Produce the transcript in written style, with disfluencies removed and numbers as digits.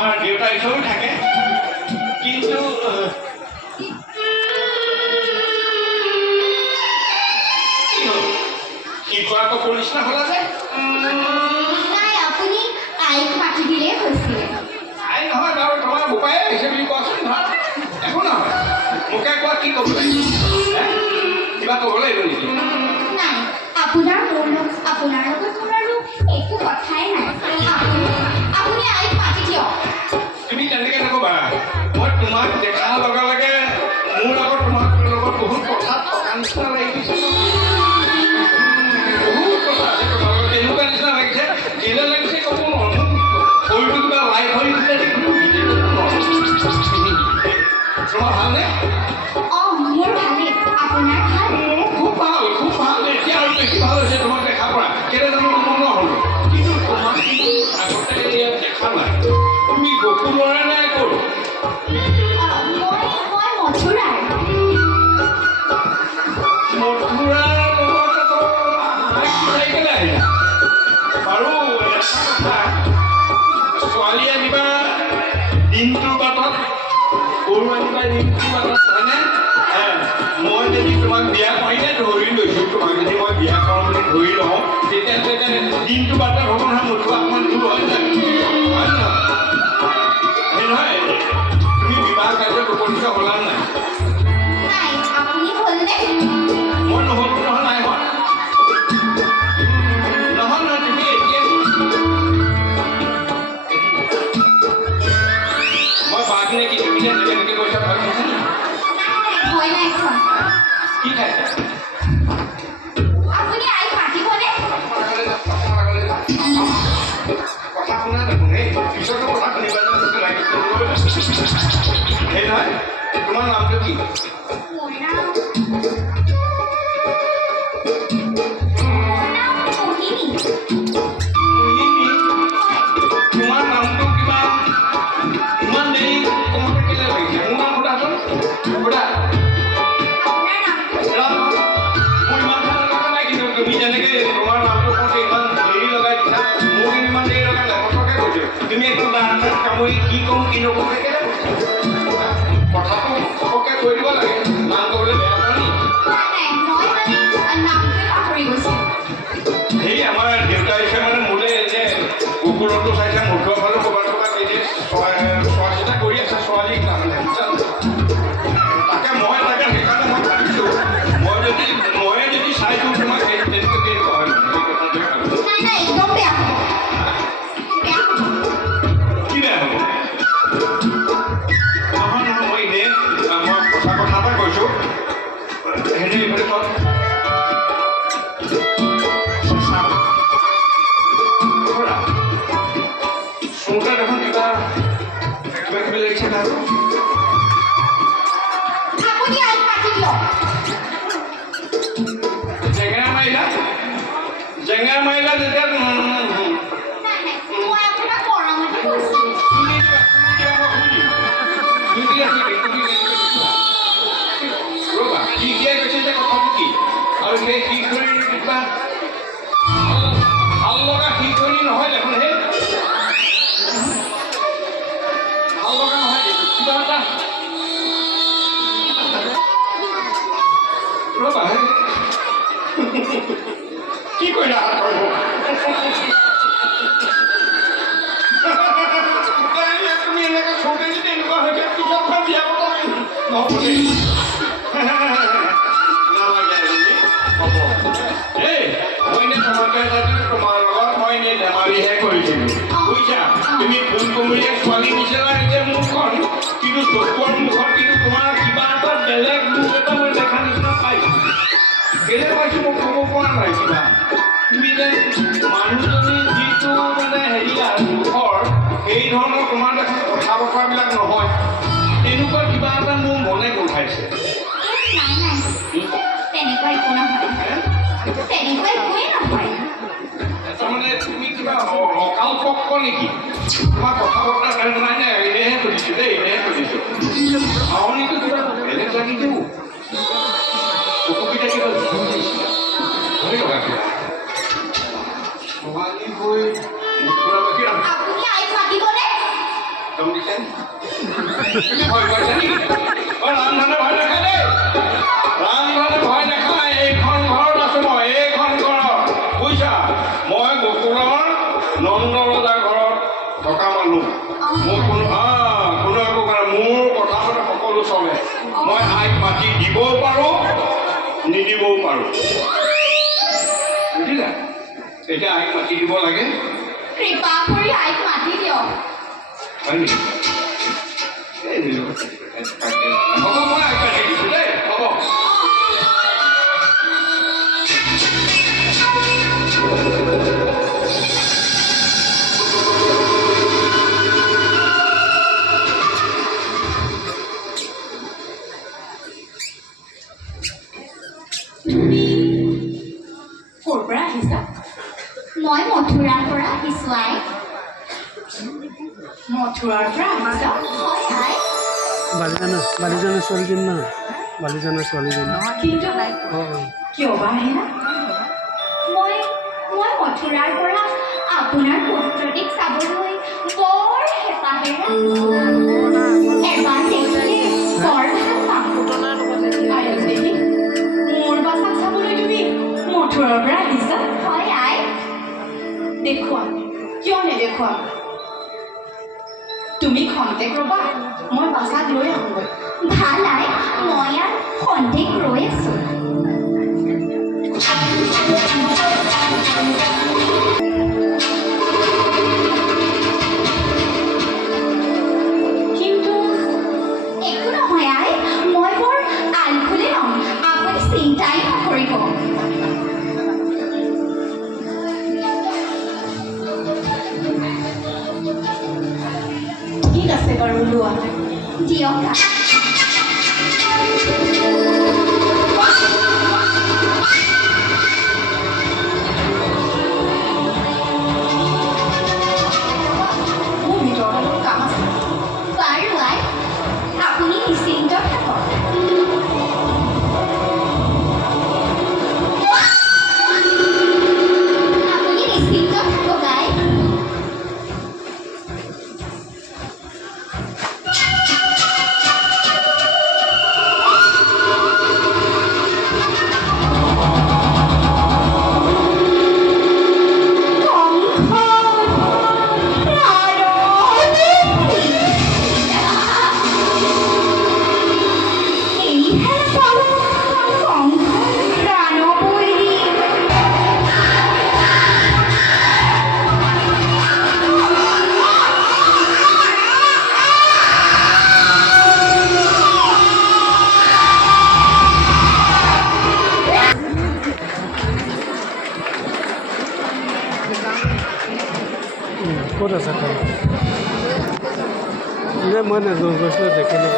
আমাৰ দেউতা ইছৰো থাকে কিন্তু কিন্তু আকৌ নিচিনা হলা যে নাই আপুনি আইক মাতি দিলেই হৈছিলে আই নহয় বাৰু তোমাৰ বোপাই আহিছে বুলি কোৱাচোন ধৰ একো নহয় মোকে কোৱা কি ক'ব লাগিব কিবা ক'ব লাগিব নেকি নাই আপোনাৰ লগত মোৰ আৰু একো কথাই নাই আপুনি আইক মাতি দিয়ক তুমি তেনেকৈ নক'বা মই তোমাক দেখাৰ লগে লগে মোৰ লগত তোমাৰ লগত বহুত কথা থকা নিচিনা লাগিছে বহুত কথা আছে তোমাৰ লগত এনেকুৱা নিচিনা লাগিছে কেলে লাগিছে ক'ব নোৱাৰো শৰীৰটো কিবা লাইট হৈ দিছে তোমাৰ ভালনে মোৰ ভালেই আপোনাৰ ভাল খুব ভাল এতিয়া আৰু বেছি ভাল হৈছে তোমাক দেখা পৰা কেলে জানো মই নহ'লো কিন্তু তোমাক আগতে ইয়াত দেখা নাই তুমি গকুলৰে নে ক'ৰ মই মথুৰাৰ বাৰু ছোৱালী আনিবা দিনটোৰ বাটত গৰু আনিবা দিনটোৰ বাটত হয়নে মই যদি তোমাক বিয়া কৰিলে ধৰি লৈছোঁ তোমাক যদি মই বিয়া কৰোঁ বুলি ধৰি লওঁ তেতিয়া দিনটো বাটত হ'ব নহয় মথুৰা অকণমান দূৰ হয় নাই হয় নহয় সেই নহয় তুমি বিবাহ কাৰ্যত উপনীত হ'লা নাই আপুনি হ'লনে মই নহ'লো নহয় নাই হোৱা নহয় তুমি এতিয়া মই বাঘ নে কি তুমি যে তেনেকৈ কৈছা ভাবিছা ভয় নাই খোৱা কি খাইছা আপুনি আইক মাতিবনে কথা শুনা দেখোন এই পিছতো কথা শুনিবা লাগিছে সেই নহয় তোমাৰ নামটো কি মোৰ নাম মোহিনী তোমাৰ নামটো কিবা ইমান দেৰি তোমাকে কেলে লাগিছে মোৰ নাম সোধাচোন সোধা আপোনাৰ নামটো মোৰ ইমান ভাল লগা নাই কিন্তু তুমি যেনেকৈ তোমাৰ নামটো কওঁতে ইমান দেৰি লগাই দিছা মোৰ কিন্তু ইমান দেৰি লগা নাই সঁচাকৈ কৈছোঁ তুমি একদম দাঁত কামুৰি কি কওঁ কি নকওঁ কেলে কথাটো সবকে কৈ দিব লাগে নাম ক'বলৈ বেয়া পাওঁ নি নাই মই নামটোৱে পাহৰি গৈছোঁ সেই আমাৰ দেউতা আহিছে মানে মোলৈ যে কুকুৰটো চাইছে মধুৰ ফালে ক'ৰবাত এই যে চোৱা চিতা কৰি আছে ছোৱালীক তাৰমানে তাকে সেইকাৰণে মই ভাবিছোঁ ময়ে যদি চাইছোঁ তোমাক তেনেকৈ কেনেকুৱা হয় এই কথাটোৱে ভাবিছোঁ নাই একদম বেয়া হ'ব কি বেয়া হ'ব নহয় মই এনেই মই সঁচা কথা এটা কৈছোঁ হেৰি এইফালে কওক চৌকা দেখোন কিবা কিবি লাগিছে আৰু আপুনি আইক মাতি দিয়ক জেঙেৰা মাৰিলা যেতিয়া নাই মই আপোনাক মৰমতে কৈছোঁ ৰ'বা কি কিয় কৈছে যে কথাটো কি আৰু সেই শিখৰি কিবা ভাল লগা শিখৰি নহয় দেখোন সেই ভাল লগা নহয় কিবা এটা ৰ'বা কি কৰিলা তুমি এনেকৈ চৌকে যদি এনেকুৱা হৈ যায় পিছত বিয়া পতা নহ'ব তোমাৰ লগত মই এনেই ধেমালিহে কৰিছিলোঁ বুজিছা তুমি ফুল কোমলীয়া ছোৱালী নিচিনা এতিয়া মুখখন কিন্তু চকুৰ মুখত কিন্তু তোমাৰ কিবা এটা বেলেগ মুখ এটা মই দেখা নিচিনা পাইছোঁ কেলে পাইছোঁ মই ক'ব পৰা নাই কিবা তুমি যে মানুহজনী যিটো মানে হেৰি মুখৰ সেই ধৰণৰ তোমাৰ দেখোন কথা বতৰাবিলাক নহয় তেনেকুৱা কিবা এটা মোৰ মনে গোন্ধাইছে তেনেকুৱা একো নহয় তেনেকুৱা একোৱেই নহয় তাৰমানে তুমি কিবা অকাল পক্ষ নেকি তোমাৰ কথা বতৰা নাই নাই এনেহে সুধিছোঁ দেই এনেহে সুধিছোঁ আউনীটো কিবা বেলেগ লাগিছেও চকুকেইটা কিবা ধৰি লগা কিবা ছোৱালী হৈ আপুনি আইক মাতিবনে দম দিছে তুমি ভয় কৰিছা নেকি ৰামধনে ভয় নাখায় দেই ৰামধনে ভয় নাখায় এইখন ঘৰত আছো মই এইখন ঘৰত বুজিছা মই গকুলৰ নন্দ ৰজাৰ ঘৰত থকা মানুহ মোৰ কোনো একো কাৰণে মোৰ কথা মতে সকলো চলে মই আইক মাতি দিবও পাৰোঁ নিদিবও পাৰোঁ বুজিলা এতিয়া আইক মাতি দিব লাগে কৃপা কৰি আইক মাতি দিয়ক হয় নেকি হ'ব মই আইক মাতি দিছোঁ দেই হ'ব ক'ৰ পৰা আহিছা মই মথুৰাৰ পৰা আহিছোঁ আই মথুৰাৰ পৰা আহিছা হয় আই বালিজানা ছোৱালীজনী নহয় বালিজানা ছোৱালীজনী কিন্তু কিয় বা আহিলা মই মথুৰাৰ পৰা আপোনাৰ পুত্ৰটিক চাবলৈ বৰ হেঁপাহেৰে এবাৰ দেখিলে বৰ ভাল পাম আৰু দেহি মোৰ বাছাক চাবলৈ তুমি মথুৰাৰ পৰা আহিছা হয় আই দেখুৱা কিয় নেদেখুৱা তুমি খন্তেক ৰ'বা মই বাছাক লৈ আহোঁগৈ ভাল আই মই ইয়াত খন্তেক ৰৈ আছোঁ কিন্তু একো নহয় আই মই বৰ আলফুলে ল'ম আপুনি চিন্তাই নকৰিব ঠিক আছে বাৰু লোৱা দিয়ক মোৰ ভিতৰত অলপ কাম আছে বাৰু আই আপুনি নিশ্চিন্ত থাকক আপুনি নিশ্চিন্ত থাকক আই ক'ত আছে তাই যে মই গৈছিলোঁ দেখিলোঁ